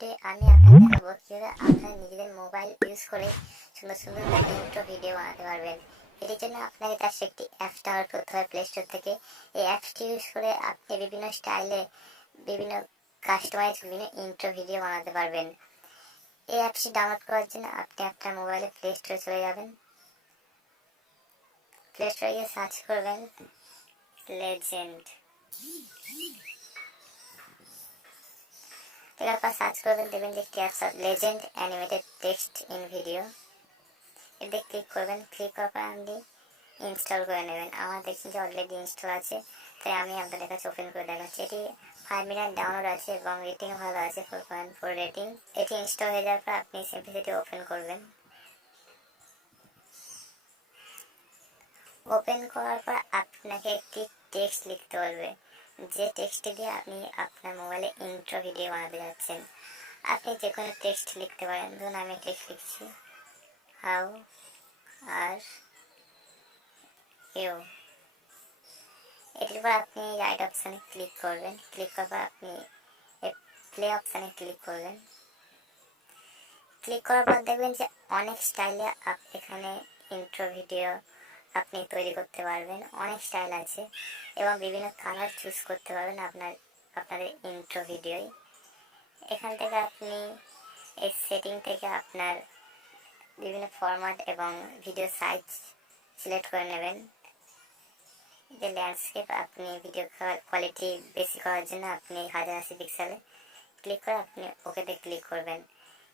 ভিডিওতে আমি আপনাদের দেখাবো কিভাবে আপনারা নিজেদের মোবাইল ইউজ করে সুন্দর সুন্দর ইন্ট্রো ভিডিও বানাতে পারবেন। এটির জন্য আপনাকে তার একটি অ্যাপ ডাউনলোড করতে হবে প্লে স্টোর থেকে। এই অ্যাপটি ইউজ করে আপনি বিভিন্ন স্টাইলে বিভিন্ন কাস্টমাইজ বিভিন্ন ইন্ট্রো ভিডিও বানাতে পারবেন। এই অ্যাপটি ডাউনলোড করার জন্য আপনি আপনার মোবাইলে প্লে স্টোরে চলে যাবেন। প্লে স্টোরে গিয়ে সার্চ করবেন লেজেন্ড। এরপর সার্চ করবেন, দেখবেন যে একটি apps legend animated text in video. এতে ক্লিক করবেন। ক্লিক করার পর আপনি ইনস্টল করে নেবেন। আমার দেখছি যে অলরেডি ইনস্টল আছে, তাই আমি আপনাদের কাছে ওপেন করে দেখাচ্ছি। এটি 5 মিলিয়ন ডাউনলোড আছে এবং রেটিং ভালো আছে, 4.4 রেটিং। এটি ইনস্টল হয়ে যাওয়ার পর আপনি সিম্পলিসিটি ওপেন করবেন। ওপেন করার পর আপনাকে একটি টেক্সট লিখতে বলবে, যে টেক্সট দিয়ে আপনি আপনার মোবাইলে ইন্ট্রো ভিডিও বানাতে যাচ্ছেন। আপনি যে কোনো টেক্সট লিখতে পারেন। ধরুন আমি টেক্সট লিখছি, হাউ আর ইউ। এটির পর আপনি রাইট অপশানে ক্লিক করবেন। ক্লিক করার পর আপনি প্লে অপশানে ক্লিক করবেন। ক্লিক করার পর দেখবেন যে অনেক স্টাইলে এখানে ইন্ট্রো ভিডিও আপনি তৈরি করতে পারবেন। অনেক স্টাইল আছে এবং বিভিন্ন কালার চুজ করতে পারবেন আপনাদের ইন্ট্রো ভিডিওয়। এখান থেকে আপনি এই সেটিং থেকে আপনার বিভিন্ন ফরম্যাট এবং ভিডিও সাইজ সিলেক্ট করে নেবেন। যে ল্যান্ডস্কেপ আপনি ভিডিও কোয়ালিটি বেশি করার জন্য আপনি 1080 পিক্সেলে ক্লিক করে আপনি ওকেতে ক্লিক করবেন।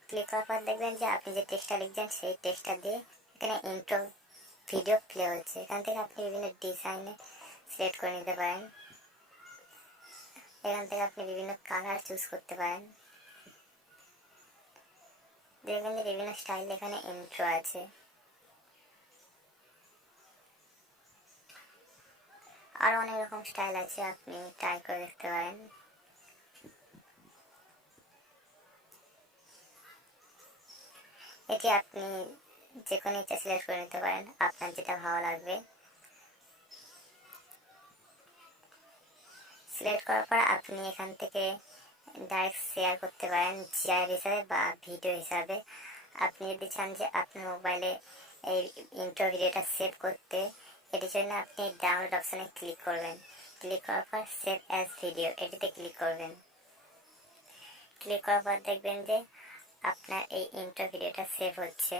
ক্লিক করার পর দেখবেন যে আপনি যে টেক্সটটা লিখছেন সেই টেক্সটটা দিয়ে এখানে ইন্ট্রো ভিডিও প্লে হচ্ছে। এখান থেকে আপনি বিভিন্ন ডিজাইনে সিলেক্ট করে নিতে পারেন। এখান থেকে আপনি বিভিন্ন কালার চুজ করতে পারেন। দেখবেন যে বিভিন্ন স্টাইল এখানে ইন্ট্রো আছে। আরো অনেক রকম স্টাইল আছে, আপনি ট্রাই করে দেখতে পারেন। এটি আপনি যে কোনো ইচ্ছা সিলেক্ট করে নিতে পারেন, আপনার যেটা ভালো লাগবে। সিলেক্ট করার পর আপনি এখান থেকে ডাইরেক্ট শেয়ার করতে পারেন জিআইএফ হিসাবে বা ভিডিও হিসাবে। আপনি যদি চান যে আপনার মোবাইলে এই ইন্ট্রো ভিডিওটা সেভ করতে, এটির জন্য আপনি ডাউনলোড অপশানে ক্লিক করবেন। ক্লিক করার পর সেভ অ্যাজ ভিডিও এটিতে ক্লিক করবেন। ক্লিক করার পর দেখবেন যে আপনার এই ইন্ট্রো ভিডিওটা সেভ হচ্ছে।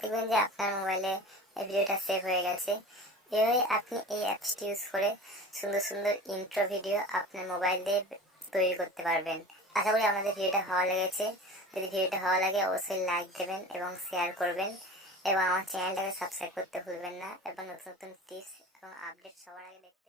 দেখবেন যে আপনার মোবাইলে এই ভিডিওটা সেভ হয়ে গেছে। এভাবে আপনি এই অ্যাপসটি ইউজ করে সুন্দর সুন্দর ইন্ট্রো ভিডিও আপনার মোবাইল দিয়ে তৈরি করতে পারবেন। আশা করি আমাদের ভিডিওটা ভালো লেগেছে। যদি ভিডিওটা ভালো লাগে অবশ্যই লাইক দেবেন এবং শেয়ার করবেন এবং আমার চ্যানেলটাকে সাবস্ক্রাইব করতে ভুলবেন না এবং নতুন নতুন টিপস এবং আপডেট সবার আগে দেখতে